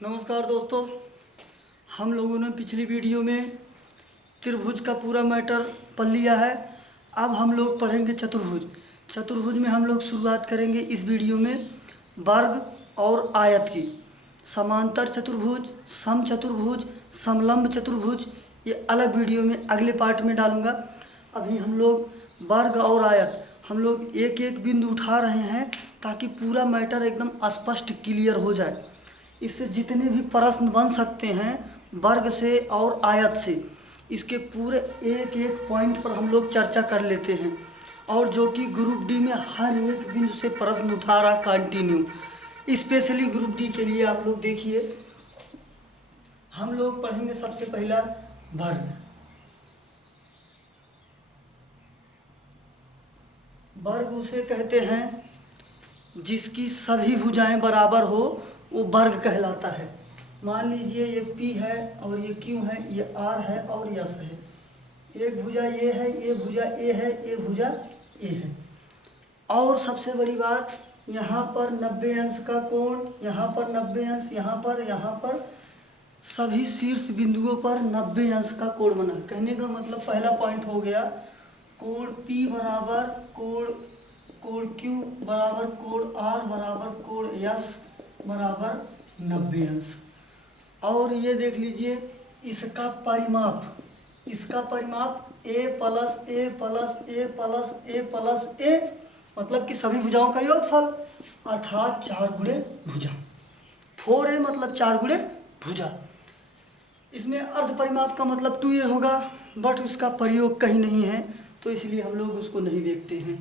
नमस्कार दोस्तों, हम लोगों ने पिछली वीडियो में त्रिभुज का पूरा मैटर पढ़ लिया है। अब हम लोग पढ़ेंगे चतुर्भुज। चतुर्भुज में हम लोग शुरुआत करेंगे इस वीडियो में वर्ग और आयत की। समांतर चतुर्भुज, समचतुर्भुज, समलंब चतुर्भुज ये अलग वीडियो में अगले पार्ट में डालूंगा। अभी हम लोग वर्ग और आयत हम लोग एक एक बिंदु उठा रहे हैं ताकि पूरा मैटर एकदम स्पष्ट क्लियर हो जाए। इससे जितने भी प्रश्न बन सकते हैं वर्ग से और आयत से, इसके पूरे एक एक पॉइंट पर हम लोग चर्चा कर लेते हैं। और जो कि ग्रुप डी में हर एक बिंदु से प्रश्न उठा रहा कंटिन्यू, स्पेशली ग्रुप डी के लिए आप लोग देखिए। हम लोग पढ़ेंगे सबसे पहला वर्ग। वर्ग उसे कहते हैं जिसकी सभी भुजाएं बराबर हो, वो वर्ग कहलाता है। मान लीजिए ये P है और ये Q है, ये R है और S है। एक भुजा ये है, ये भुजा A है, ये भुजा A है। और सबसे बड़ी बात, यहाँ पर 90 अंश का कोण, यहाँ पर 90 अंश, यहाँ पर सभी शीर्ष बिंदुओं पर 90 अंश का कोण बना। कहने का मतलब पहला पॉइंट हो गया कोण P बराबर कोण Q बराबर कोण R बराबर कोण S बराबर 90 अंश। और ये देख लीजिए इसका परिमाप A plus A plus A plus A plus A, मतलब कि सभी भुजाओं का योगफल, अर्थात 4 गुणे भुजा। 4A मतलब 4 गुणे भुजा। इसमें अर्ध परिमाप का मतलब 2A होगा, बट उसका प्रयोग कहीं नहीं है तो इसलिए हम लोग उसको नहीं देखते हैं।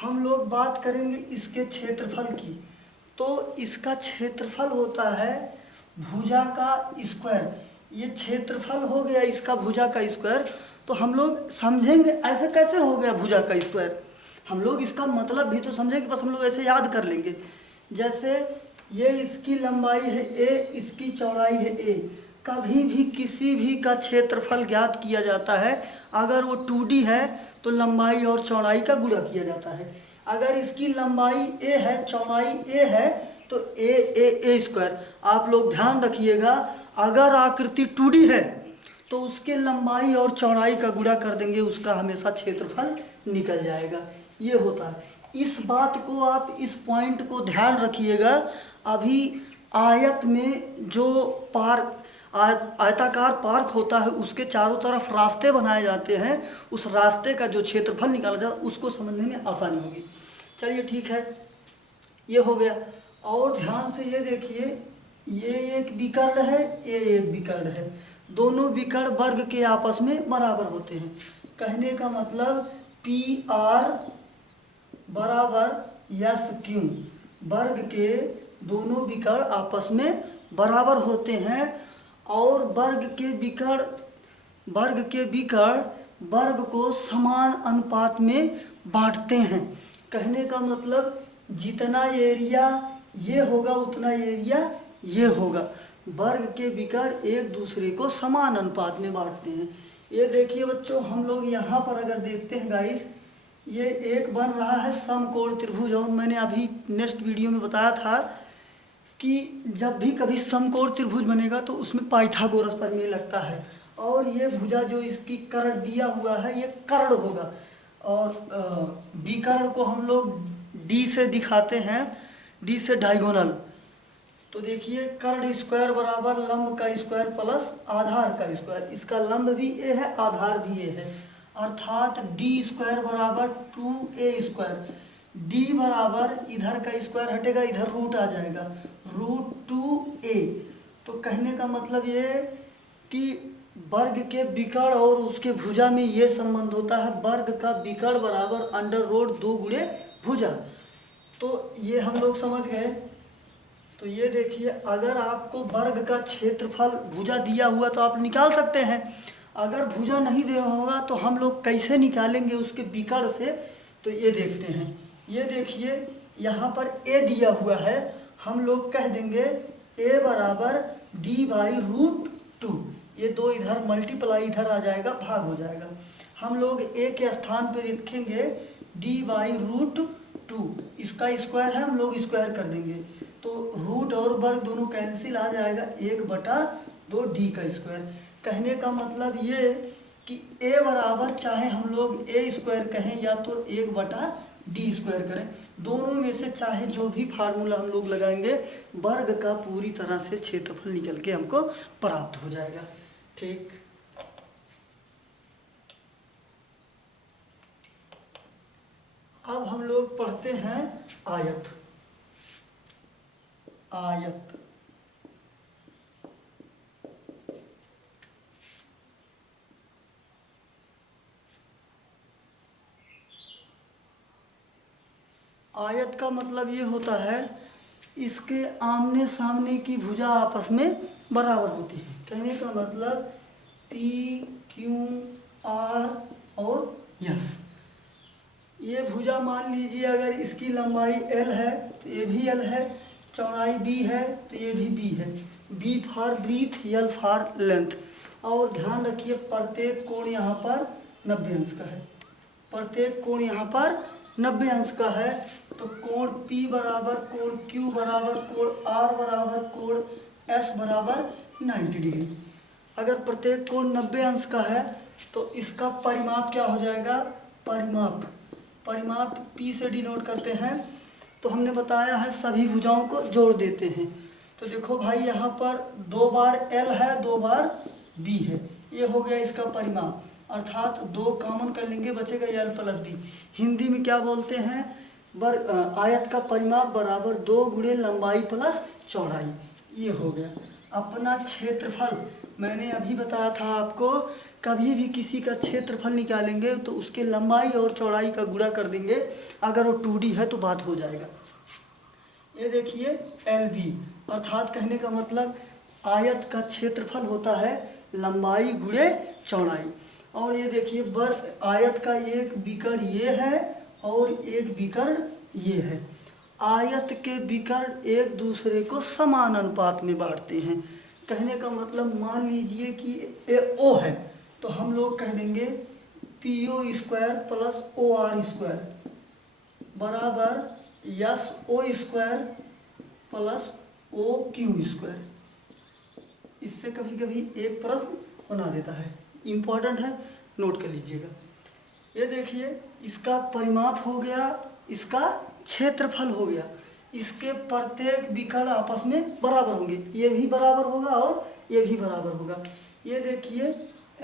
हम लोग बात करेंगे इसके क्षेत्रफल की। तो इसका क्षेत्रफल होता है भुजा का स्क्वायर। ये क्षेत्रफल हो गया इसका भुजा का स्क्वायर। तो हम लोग समझेंगे ऐसे कैसे हो गया भुजा का स्क्वायर, हम लोग इसका मतलब भी तो समझेंगे, बस हम लोग ऐसे याद कर लेंगे। जैसे ये इसकी लंबाई है A, इसकी चौड़ाई है A। कभी भी किसी भी का क्षेत्रफल ज्ञात किया जाता है, अगर वो 2D है तो लंबाई और चौड़ाई का गुणा किया जाता है। अगर इसकी लंबाई A है, चौड़ाई A है तो A स्क्वायर। आप लोग ध्यान रखिएगा, अगर आकृति 2D है तो उसके लंबाई और चौड़ाई का गुणा कर देंगे, उसका हमेशा क्षेत्रफल निकल जाएगा। ये होता है। इस बात को आप, इस पॉइंट को ध्यान रखिएगा। अभी आयत में जो आयताकार पार्क होता है उसके चारों तरफ रास्ते बनाए जाते हैं, उस रास्ते का जो क्षेत्रफल निकाला जाता है उसको समझने में आसानी होगी। चलिए ठीक है, ये हो गया। और ध्यान से ये देखिए, ये एक विकर्ण है, ये एक विकर्ण है। दोनों विकर्ण वर्ग के आपस में बराबर होते हैं। कहने का मतलब PR बराबर SQ, वर्ग के दोनों विकर्ण आपस में बराबर होते हैं। और वर्ग के विकर्ण वर्ग को समान अनुपात में बांटते हैं। कहने का मतलब जितना एरिया ये होगा उतना एरिया ये होगा। वर्ग के विकर्ण एक दूसरे को समान अनुपात में बांटते हैं। ये देखिए बच्चों, हम लोग यहाँ पर अगर देखते हैं गाइस, ये एक बन रहा है समकोण त्रिभुज। और मैंने अभी नेक्स्ट वीडियो में बताया था कि जब भी कभी समकोण त्रिभुज बनेगा तो उसमें पाइथागोरस प्रमेय लगता है। और ये भुजा जो इसकी कर्ण दिया हुआ है ये कर्ण होगा। और विकर्ण को हम लोग D से दिखाते हैं, D से डायगोनल। तो देखिए कर्ण स्क्वायर बराबर लंब का स्क्वायर प्लस आधार का स्क्वायर। इसका लंब भी A है, आधार भी A है, अर्थात D स्क्वायर बराबर 2A स्क्वायर। D बराबर इधर का स्क्वायर हटेगा, इधर रूट आ जाएगा, √2A। तो कहने का मतलब ये कि वर्ग के विकर्ण और उसके भुजा में ये संबंध होता है, वर्ग का विकर्ण बराबर √2 गुणे भुजा। तो ये हम लोग समझ गए। तो ये देखिए, अगर आपको वर्ग का क्षेत्रफल भुजा दिया हुआ तो आप निकाल सकते हैं। अगर भुजा नहीं दिया होगा तो हम लोग कैसे निकालेंगे उसके विकर्ण से, तो ये देखते हैं। ये देखिए यहाँ पर A दिया हुआ है, हम लोग कह देंगे A बराबर D/√2। ये दो इधर मल्टीप्लाई इधर आ जाएगा, भाग हो जाएगा। हम लोग A के स्थान पर लिखेंगे D/√2। इसका स्क्वायर है, हम लोग स्क्वायर कर देंगे तो रूट और वर्ग दोनों कैंसिल आ जाएगा, 1/2 d²। कहने का मतलब ये कि a बराबर, चाहे हम लोग a² कहें या तो 1/d² करें, दोनों में से चाहे जो भी फार्मूला हम लोग लगाएंगे, वर्ग का पूरी तरह से क्षेत्रफल निकल के हमको प्राप्त हो जाएगा। ठीक, अब हम लोग पढ़ते हैं आयत। आयत आयत का मतलब ये होता है इसके आमने सामने की भुजा आपस में बराबर होती है। कहने का मतलब P, Q, R और S, ये भुजा मान लीजिए अगर इसकी लंबाई L है तो ये भी L है, चौड़ाई B है तो ये भी B है। B for breadth, L for length. और ध्यान रखिए प्रत्येक कोण यहाँ पर 90 अंश का है, प्रत्येक कोण यहाँ पर 90 अंश का है। तो कोण P बराबर कोण Q बराबर कोण R बराबर कोण S बराबर 90 डिग्री। अगर प्रत्येक कोण 90 अंश का है तो इसका परिमाप क्या हो जाएगा? परिमाप P से डिनोट करते हैं। तो हमने बताया है सभी भुजाओं को जोड़ देते हैं। तो देखो भाई यहाँ पर 2 बार L है, 2 बार B है, ये हो गया इसका परिमाप, अर्थात 2 कॉमन कर लेंगे, बचेगा L प्लस B। हिंदी में क्या बोलते हैं? आयत का परिमाप बराबर 2 गुणे लंबाई प्लस चौड़ाई, ये हो गया अपना क्षेत्रफल। मैंने अभी बताया था आपको, कभी भी किसी का क्षेत्रफल निकालेंगे तो उसके लंबाई और चौड़ाई का गुणा कर देंगे, अगर वो 2D है तो बात हो जाएगा। ये देखिए LB, अर्थात कहने का मतलब आयत का क्षेत्रफल होता है लंबाई गुणे चौड़ाई। और ये देखिए आयत का एक विकर्ण ये है और एक विकर्ण ये है। आयत के विकर्ण एक दूसरे को समान अनुपात में बांटते हैं। कहने का मतलब मान लीजिए कि ये O है तो हम लोग कह देंगे PO² प्लस OR² बराबर SO² प्लस OQ²। इससे कभी कभी एक प्रश्न बना देता है, इम्पोर्टेंट है, नोट कर लीजिएगा। ये देखिए इसका परिमाप हो गया, इसका क्षेत्रफल हो गया, इसके प्रत्येक विकर्ण आपस में बराबर होंगे, ये भी बराबर होगा और ये भी बराबर होगा। ये देखिए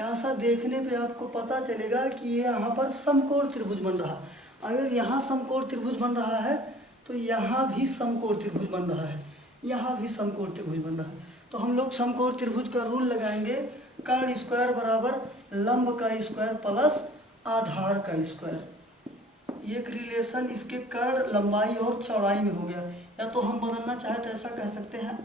ऐसा देखने पे आपको पता चलेगा कि ये यहाँ पर समकोण त्रिभुज बन रहा। अगर यहाँ समकोण त्रिभुज बन रहा है तो यहाँ भी समकोण त्रिभुज बन रहा है, यहाँ भी समकोण त्रिभुज बन रहा है। तो हम लोग समकोण त्रिभुज का रूल लगाएंगे, कर्ण स्क्वायर बराबर लंब का स्क्वायर प्लस आधार का स्क्वायर। एक रिलेशन इसके कर्ण लंबाई और चौड़ाई में हो गया, या तो हम बदलना चाहे तो ऐसा कह सकते हैं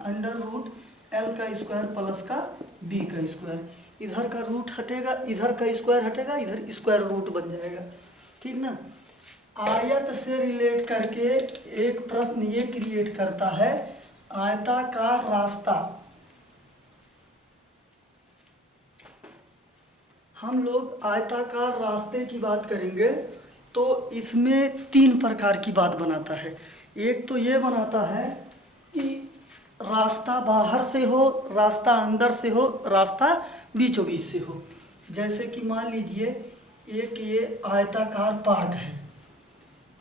√L का स्क्वायर प्लस का B का स्क्वायर। इधर का रूट हटेगा, इधर का स्क्वायर हटेगा, इधर स्क्वायर रूट बन जाएगा, ठीक ना। आयत से रिलेट करके एक प्रश्न ये क्रिएट करता है, आयताकार रास्ता। हम लोग आयताकार रास्ते की बात करेंगे तो इसमें 3 प्रकार की बात बनाता है। एक तो ये बनाता है कि रास्ता बाहर से हो, रास्ता अंदर से हो, रास्ता बीचों बीच से हो। जैसे कि मान लीजिए एक ये आयताकार पार्क है,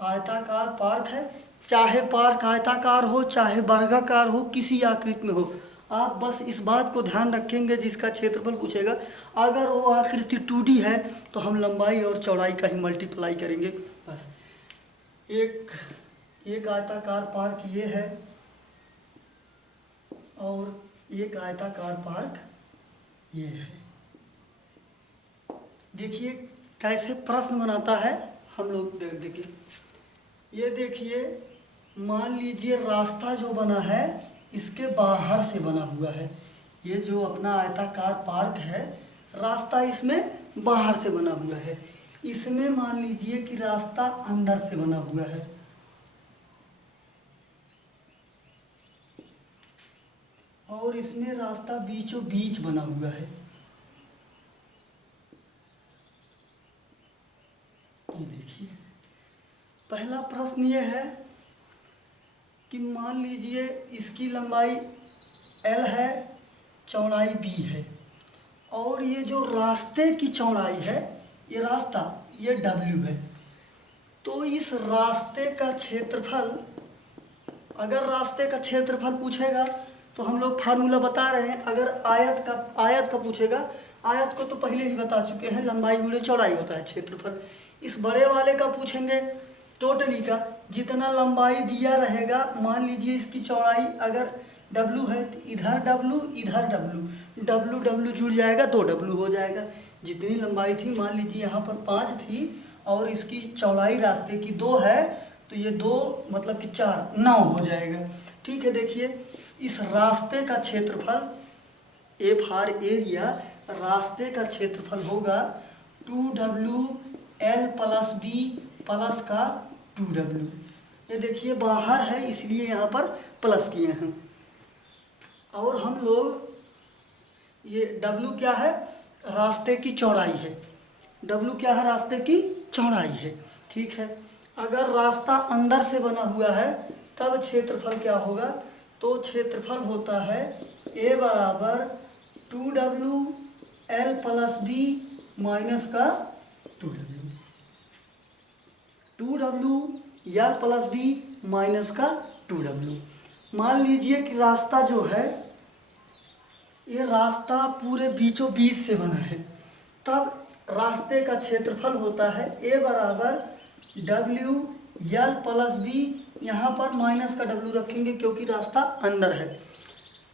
आयताकार पार्क है, चाहे पार्क आयताकार हो चाहे वर्गाकार हो, किसी आकृति में हो, आप बस इस बात को ध्यान रखेंगे जिसका क्षेत्रफल पूछेगा, अगर वो आकृति 2D है तो हम लंबाई और चौड़ाई का ही मल्टीप्लाई करेंगे बस। एक आयताकार पार्क ये है और एक आयताकार पार्क ये है। देखिए कैसे प्रश्न बनाता है, हम लोग देखिए। ये देखिए मान लीजिए रास्ता जो बना है इसके बाहर से बना हुआ है। ये जो अपना आयताकार पार्क है, रास्ता इसमें बाहर से बना हुआ है। इसमें मान लीजिए कि रास्ता अंदर से बना हुआ है। और इसमें रास्ता बीचों बीच बना हुआ है। ये देखिए पहला प्रश्न ये है कि मान लीजिए इसकी लंबाई L है, चौड़ाई B है, और ये जो रास्ते की चौड़ाई है, ये रास्ता, ये W है। तो इस रास्ते का क्षेत्रफल, अगर रास्ते का क्षेत्रफल पूछेगा तो हम लोग फार्मूला बता रहे हैं। अगर आयत का पूछेगा, आयत को तो पहले ही बता चुके हैं, लंबाई गुणे चौड़ाई होता है क्षेत्रफल। इस बड़े वाले का पूछेंगे टोटली का, जितना लंबाई दिया रहेगा, मान लीजिए इसकी चौड़ाई अगर W है तो इधर W इधर W, W W जुड़ जाएगा, 2W हो जाएगा। जितनी लंबाई थी, मान लीजिए यहाँ पर 5 थी और इसकी चौड़ाई रास्ते की 2 है, तो ये 2 मतलब कि 4, 9 हो जाएगा। ठीक है, देखिए इस रास्ते का क्षेत्रफल, ए फॉर एरिया, रास्ते का क्षेत्रफल होगा 2W L plus B plus का 2W। ये देखिए बाहर है इसलिए यहाँ पर प्लस किए हैं। और हम लोग, ये W क्या है, रास्ते की चौड़ाई है। W क्या है, रास्ते की चौड़ाई है। ठीक है, अगर रास्ता अंदर से बना हुआ है तब क्षेत्रफल क्या होगा, तो क्षेत्रफल होता है A बराबर 2W L plus B minus का 2W, 2W L plus B minus का 2W। मान लीजिए कि रास्ता जो है, ये रास्ता पूरे बीचों बीच से बना है, तब रास्ते का क्षेत्रफल होता है A बराबर W L प्लस B, यहाँ पर माइनस का W रखेंगे क्योंकि रास्ता अंदर है।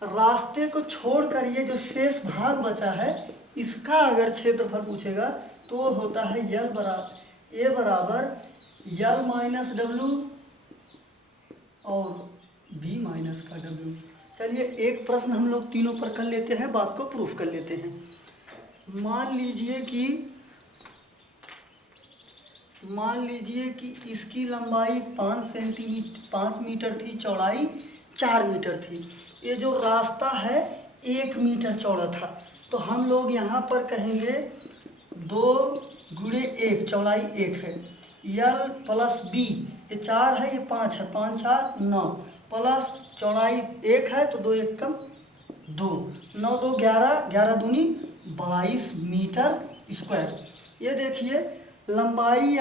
रास्ते को छोड़कर ये जो शेष भाग बचा है, इसका अगर क्षेत्रफल पूछेगा तो होता है A बराबर L माइनस W और B माइनस का W। चलिए एक प्रश्न हम लोग तीनों पर कर लेते हैं, बात को प्रूफ कर लेते हैं। मान लीजिए कि इसकी लंबाई 5 मीटर थी, चौड़ाई 4 मीटर थी। ये जो रास्ता है 1 मीटर चौड़ा था, तो हम लोग यहाँ पर कहेंगे 2 गुणे 1, चौड़ाई 1 है, L प्लस B, ये 4 है, ये 5 है, 5 4 9, प्लस चौड़ाई 1 है तो 2 1 कम 2, 9 2 11, 11 दूनी 22 मीटर स्क्वायर। ये देखिए लंबाई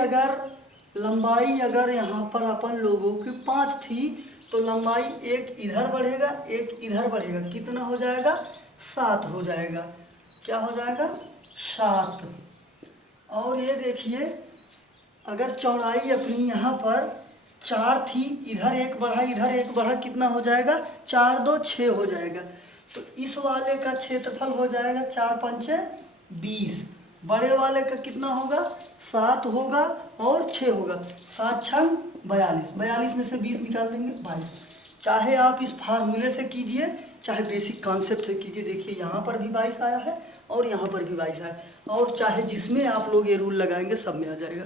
अगर यहाँ पर अपन लोगों की 5 थी तो लंबाई 1 इधर बढ़ेगा, 1 इधर बढ़ेगा, कितना हो जाएगा, 7 हो जाएगा। क्या हो जाएगा, 7। और ये देखिए अगर चौड़ाई अपनी यहाँ पर 4 थी, इधर 1 बढ़ा, इधर 1 बढ़ा, कितना हो जाएगा, 4 2 6 हो जाएगा। तो इस वाले का क्षेत्रफल हो जाएगा 4 5 20। बड़े वाले का कितना होगा, 7 होगा और 6 होगा, 7 6 42, 42 में से 20 निकाल देंगे 22। चाहे आप इस फार्मूले से कीजिए, चाहे बेसिक कॉन्सेप्ट से कीजिए, देखिए यहाँ पर भी 22 आया है और यहाँ पर भी 22 आया है, और चाहे जिसमें आप लोग ये रूल लगाएंगे सब में आ जाएगा।